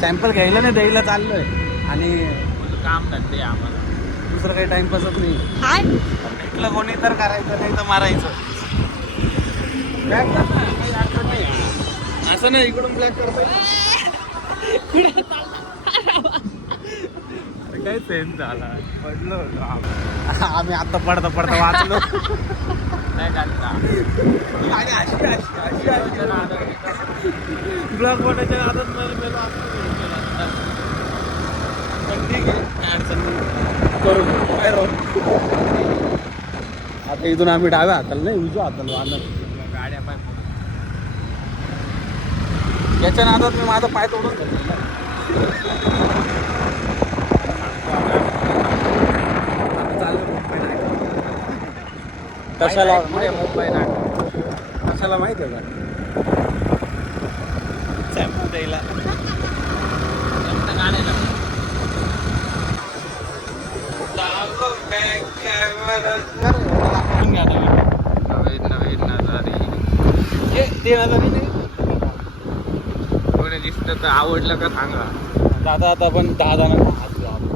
Sample घ्यायला नाही द्यायला चाललोय आणि काम धंदे आम्हाला दुसरं काही टाइमपासच नाही. भेटलं कोणी तर करायचं नाही तर मारायचं. ब्लॅक कर ना, काही अडचण नाही. असं नाही इकडून ब्लॅक करतोय. काय सेन्स झाला पडलो होतो आम्ही आता पडता पडता वाचलो. नाही घालता आणि अशी अशी अशी ब्लॉक वाटायच्या आदत मेलो पण ठीक आहे, काय अडचण नाही. करू काय राहू. आता इथून आम्ही डाव्या हाताला नाही उजव्या हाताला वाहणार. गाड्या पाय याच्या नादात मी माझा पाय तोडून घेतला. कशाला मुंबई नाटक कशाला माहिती आहे का सॅम्पल द्यायला. गाड्याला नवीन नवीन नजारे कोणी दिसलं तर आवडलं का सांगा. दादा आता आपण 10 जणांना हात लावू.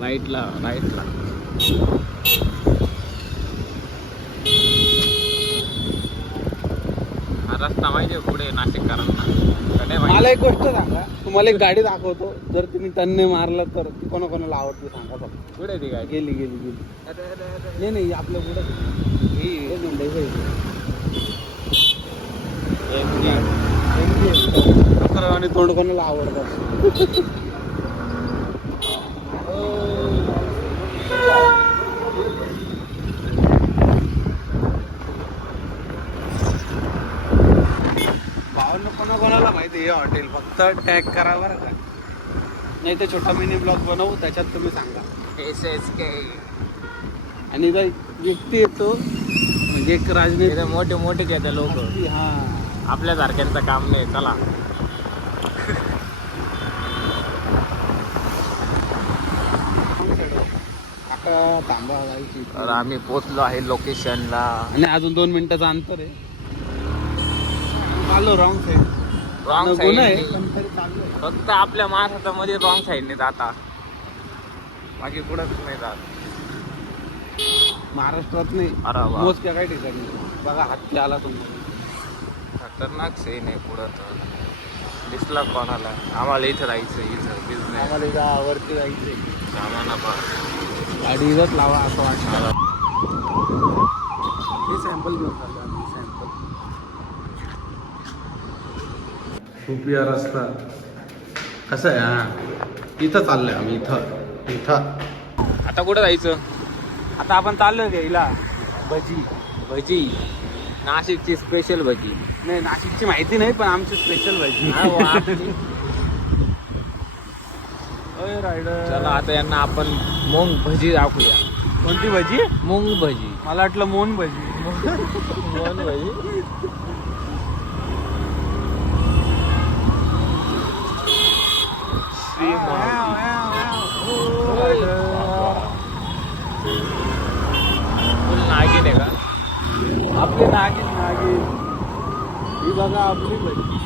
लाईटला हा रस्ता माहिती पुढे नाशिककरांना. मला एक गोष्ट सांगा, तुम्हाला एक गाडी दाखवतो, जर तुम्ही तन्ने मारलं तर ती कोणाकोणाला आवडते सांगा फक्त. पुढे ती गाडी गेली गेली गेली. नाही आपल्या पुढे आणि तोंड कोणाला आवडतं. कोणाला माहिती हे हॉटेल फक्त टॅग करा बरं का, नाही तर छोटा मिनी ब्लॉग बनवू त्याच्यात तुम्ही सांगा. आणि जर व्यक्ती येतो म्हणजे एक राजनीती मोठे मोठे घेते लोक. हा आपल्यासारख्यांचं काम नाही. चला थांबा जायची. तर आम्ही पोचलो आहे लोकेशनला आणि अजून 2 मिनिटाचं अंतर आहे. आलो रॉंग साईड. रॉंग गुन्हा आहे साईड. पण तरी चाललोय. फक्त आपल्या महाराष्ट्राच्या मध्ये रॉंग साईडने जाता, बाकी कुठंच नाही जात. महाराष्ट्रात नाही, अरे वा. मोजक्या काही ठिकाणी बघा हत्ती आला तुम्हाला. खतरनाक सीन आहे पुढं. तर दिसला कोणाला आम्हाला इथं राहायचं, इथं बिझनेस आम्हाला इथं वरती जायचंय. सामान गाडी इथंच लावा असं वाटतं. हे सॅम्पल घेऊन चाललो आम्ही. सॅम्पल खुपिया रस्ता कसं आहे. हां इथं चाललोय आम्ही. इथं आता कुठं जायचं. आता आपण चाललोय घ्यायला भजी. भजी नाशिकची स्पेशल भजी. नाही नाशिकची माहिती नाही पण आमची स्पेशल भजी. ओय रायडर. चला आता यांना आपण मूंग भजी दाखवूया. कोणती भजी. मूंग भजी. मला वाटलं मोहन भजी. मूंग भजी. श्री फुल नागिन आहे का. आपली नागिन ही बघा आपली भजी.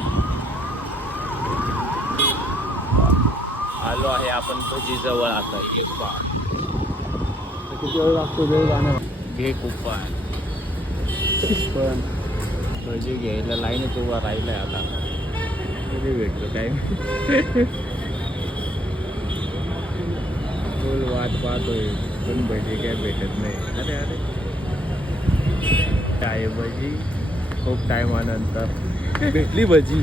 आलो आहे आपण भजी जवळ. आता एक बार किती वेळ लागतो वेळ जाणार. घे कुपन. पण भजी घ्यायला लाईनच उभा राहिलाय. आता कधी भेटतो काय फुल वाट पाहतोय पण भजी काय भेटत नाही. अरे काय भजी खूप टायमानंतर भेटली भजी.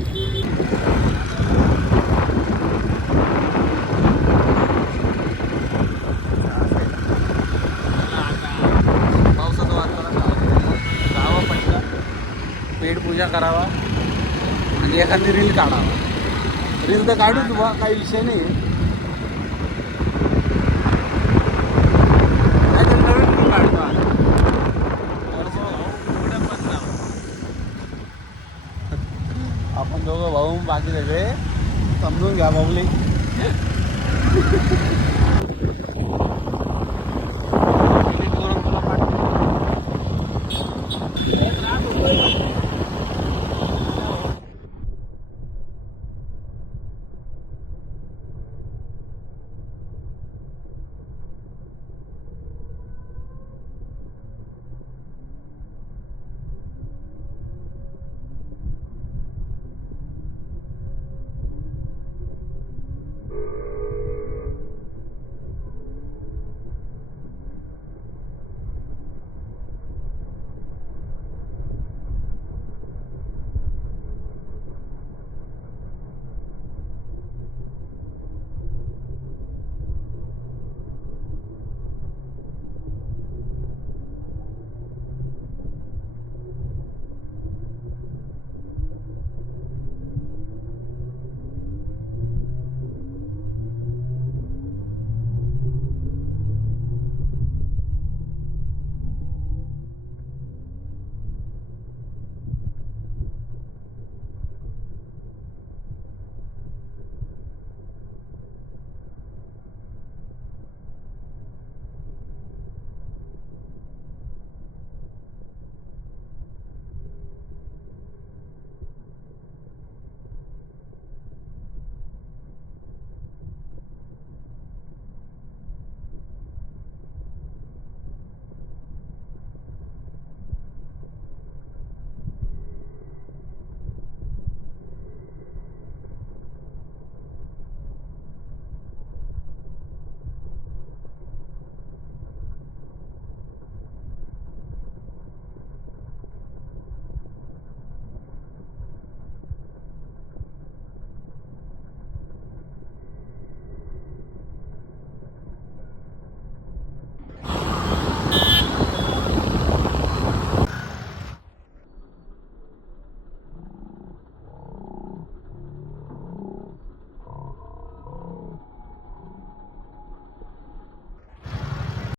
पावसाचं वातावरण जावं पहिलं, पेट पूजा करावा आणि एखादी रील काढावा. रील तर काढू तुला काही विषय नाही. नवीन रील काढतो. आपण दोघं भाऊ बाकी सगळे समजून घ्या बाबली.